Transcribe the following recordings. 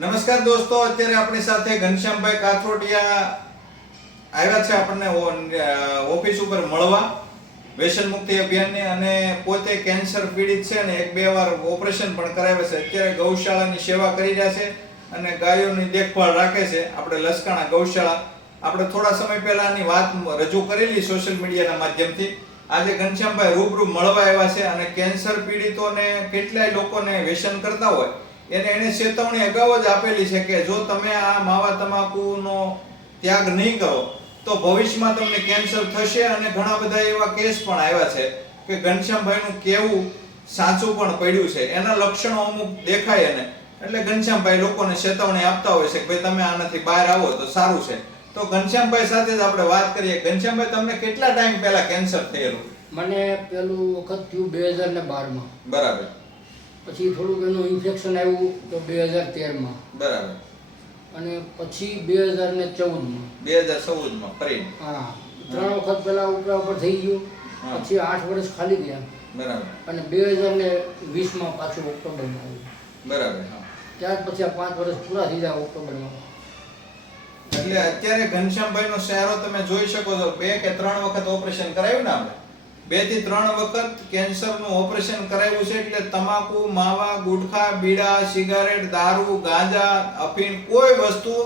નમસ્કાર દોસ્તો, અત્યારે આપણી સાથે ઘનશ્યામભાઈ કાથરોટિયા આવ્યા છે આપણને ઓફિસ ઉપર મળવા વ્યસન મુક્તિ અભિયાનની, અને પોતે કેન્સર પીડિત છે અને 1-2 વાર ઓપરેશન પણ કરાવ્યા છે. અત્યારે ગૌશાળાની સેવા કરી રહ્યા છે અને ગાયોની દેખભાળ રાખે છે. આપણે લસકાણા ગૌશાળા આપણે થોડા સમય પહેલાની વાત રજૂ કરેલી સોશિયલ મીડિયાના માધ્યમથી. આજે ઘનશ્યામભાઈ રૂબરૂ મળવા આવ્યા છે અને કેન્સર પીડિતોને કેટલાય લોકોને વ્યસન કરતા હોય એને ચેતવણી અગાઉ જ આપેલી છે કે જો તમે આ માવા તમાકુનો ત્યાગ નહીં કરો તો ભવિષ્યમાં તમને કેન્સર થશે. અને ઘણા બધા એવા કેસ પણ આવ્યા છે કે ઘનશ્યામભાઈનું કહેવું સાચું પણ પડ્યું છે. એના લક્ષણો અમુક દેખાય એને એટલે ઘનશ્યામભાઈ લોકોને ચેતવણી આપતા હોય છે કે ભાઈ તમે આનાથી બહાર આવો તો સારું છે. તો ઘનશ્યામભાઈ સાથે જ આપણે વાત કરીએ. ઘનશ્યામભાઈ, તમને કેટલા ટાઈમ પહેલા કેન્સર થયેલું? મને પેલું વખત થયું 2012 માં. બરાબર. પછી થોડુંક એનું ઇન્ફેક્શન આવ્યું તો 2013 માં. બરાબર. અને પછી 2014 માં. 2014 માં ફરી. હા, 3 વખત પેલા ઉપર થઈ ગયું. પછી 8 વર્ષ ખાલી ગયા. બરાબર. અને 2020 માં પાછું ઓક્ટોબરમાં આવ્યું. બરાબર. ત્યાર પછી આ 5 વર્ષ પૂરા થઈ ગયા ઓક્ટોબરમાં. એટલે અત્યારે ઘનશ્યામભાઈ નો ચહેરો તમે જોઈ શકો છો. 2 કે 3 વખત ઓપરેશન કરાવ્યું ને આપણે, 2 થી 3 વખત કેન્સર નું ઓપરેશન કરાવ્યું છે. એટલે તમાકુ, માવા, ગુટખા, બીડા, સિગારેટ, દારૂ, ગાંજા, અફીણ કોઈ વસ્તુ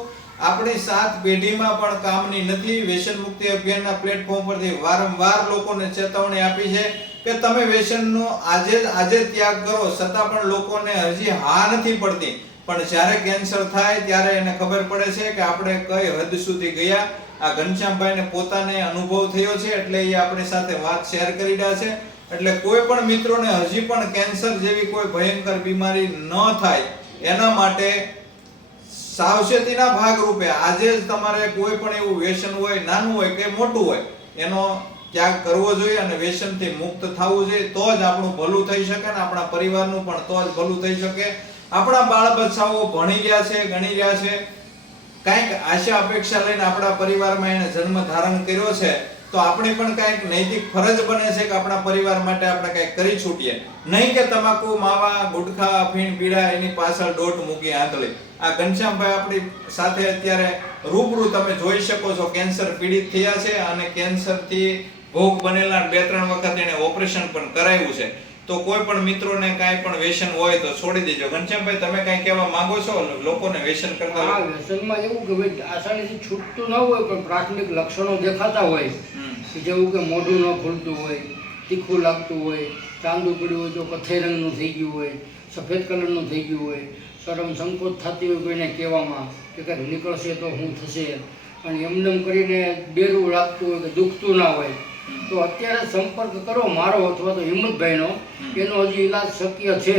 આપણી 7 પેઢીમાં પણ કામની નથી. વ્યસન મુક્તિ અભિયાનના પ્લેટફોર્મ પરથી વારંવાર લોકોને ચેતવણી આપી છે કે તમે વ્યસનનો આજે ત્યાગ કરો, છતાં પણ લોકોને હજી હા નથી પડતી. પણ જ્યારે કેન્સર થાય ત્યારે એને ખબર પડે છે કે આપણે કઈ હદ સુધી ગયા. આ ઘનશ્યામભાઈને પોતાને અનુભવ થયો છે એટલે એ આપણી સાથે વાત શેર કરી રહ્યા છે. એટલે કોઈ પણ મિત્રોને હજી પણ કેન્સર જેવી કોઈ ભયંકર બીમારી ન થાય એના માટે સાવચેતીના ભાગરૂપે આજે જ તમારે કોઈ પણ એવું વ્યસન હોય, નાનું હોય કે મોટું હોય, એનો ત્યાગ કરવો જોઈએ અને વ્યસનથી મુક્ત થવું જોઈએ. તો જ આપણું ભલું થઈ શકે ને આપણા પરિવારનું પણ તો જ ભલું થઈ શકે. આપણા બાળ બચ્ચાઓ ભણી રહ્યા છે, ગણી રહ્યા છે, કંઈક આશા અપેક્ષા લઈને આપણા પરિવારમાં એને જન્મ ધારણ કર્યો છે, તો આપણી પણ કંઈક નૈતિક ફરજ બને છે કે આપણા પરિવાર માટે આપણે કંઈક કરી છૂટીએ. નહીં કે તમાકુ, માવા, ગુટખા, અફીણ, બીડા એની પાછળ દોટ મૂકી આંધળી. આ ઘનશ્યામભાઈ આપણી સાથે અત્યારે રૂબરૂ તમે જોઈ શકો છો. કેન્સર પીડિત થયા છે અને કેન્સરથી ભોગ બનેલા 2-3 વખત એને ઓપરેશન પણ કરાવ્યું છે. તો કોઈ પણ મિત્રોને કાંઈ પણ વ્યસન હોય તો છોડી દેજો. ઘનશ્યામભાઈ, તમે કાંઈ કહેવા માંગો છો લોકોને વ્યસન કરતા? હા, વ્યસનમાં એવું કે આસાનીથી છૂટતું ન હોય પણ પ્રાથમિક લક્ષણો દેખાતા હોય, જેવું કે મોઢું ન ખુલતું હોય, તીખું લાગતું હોય, ચાંદુ પડ્યું હોય તો કથ્થઈ રંગનું થઈ ગયું હોય, સફેદ કલરનું થઈ ગયું હોય, શરમ સંકોચ થતી હોય કોઈને કહેવામાં કે કંઈક નીકળશે તો શું થશે, અને એમનેમ કરીને ડેરું લાગતું હોય કે દુખતું ના હોય, તો અત્યારે સંપર્ક કરો મારો અથવા તો હિંમતભાઈનો. એનો હજી ઈલાજ શક્ય છે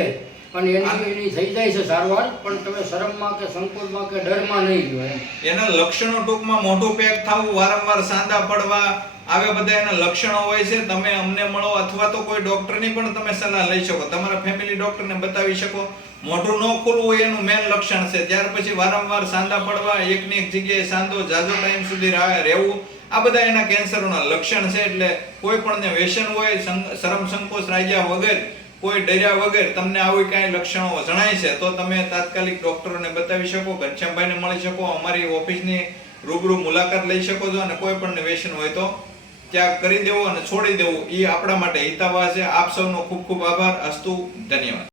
અને એની થઈ જાય છે સારવાર. પણ તમે શરમમાં કે સંકોચમાં કે ડરમાં નહીં રહ્યો. એના લક્ષણો ટૂંકમાં મોઢું પેક થવું, વારંવાર સાંધા પડવા, આવા બધા એના લક્ષણો હોય છે. તમે અમને મળો અથવા તો કોઈ ડોક્ટરની પણ તમે સલાહ લઈ શકો, તમારા ફેમિલી ડોક્ટરને બતાવી શકો. મોઢું ન ખુલવું હોય એનું મેન લક્ષણ છે. ત્યાર પછી વારંવાર સાંધા પડવા, એકની એક જગ્યાએ સાંધો જાજો ટાઈમ સુધી રહેવું, આ બધા એના કેન્સરોના લક્ષણ છે. એટલે કોઈ પણ વ્યસન હોય, શરમ સંકોચ રાખ્યા વગર, કોઈ ડર્યા વગર તમને આવી કાંઈ લક્ષણો જણાય છે તો તમે તાત્કાલિક ડોક્ટરોને બતાવી શકો, ઘનશ્યામભાઈને મળી શકો, અમારી ઓફિસની રૂબરૂ મુલાકાત લઈ શકો છો. અને કોઈ પણ વ્યસન હોય તો ત્યાગ કરી દેવો અને છોડી દેવું એ આપણા માટે હિતાવહ છે. આપ સૌનો ખૂબ ખૂબ આભાર. અસ્તુ. ધન્યવાદ.